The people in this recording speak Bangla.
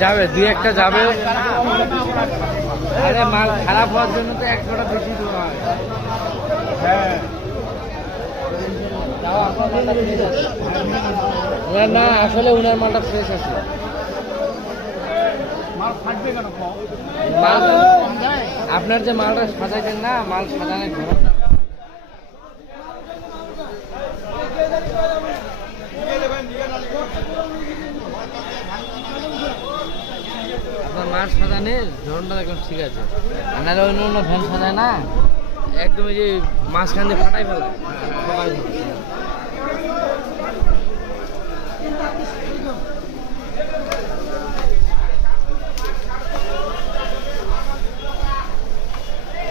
যাবে দুই একটা যাবে। আরে মাল খারাপ হওয়ার জন্য তো এক ফোঁটা বেশি দেওয়া হয়। না আসলে উনার মালটা ফ্রেশ আছে। মাল আপনার যে মালটা সাজাইছেন না, মাল সাজানোর ধরনটা আপনার মাল সাজানোর ধরনটা এখন ঠিক আছে। নাহলে অন্য অন্য ভ্যান সাজায় না, একদম এই যে মাঝখান দিয়ে ফাটাই ফেলায়।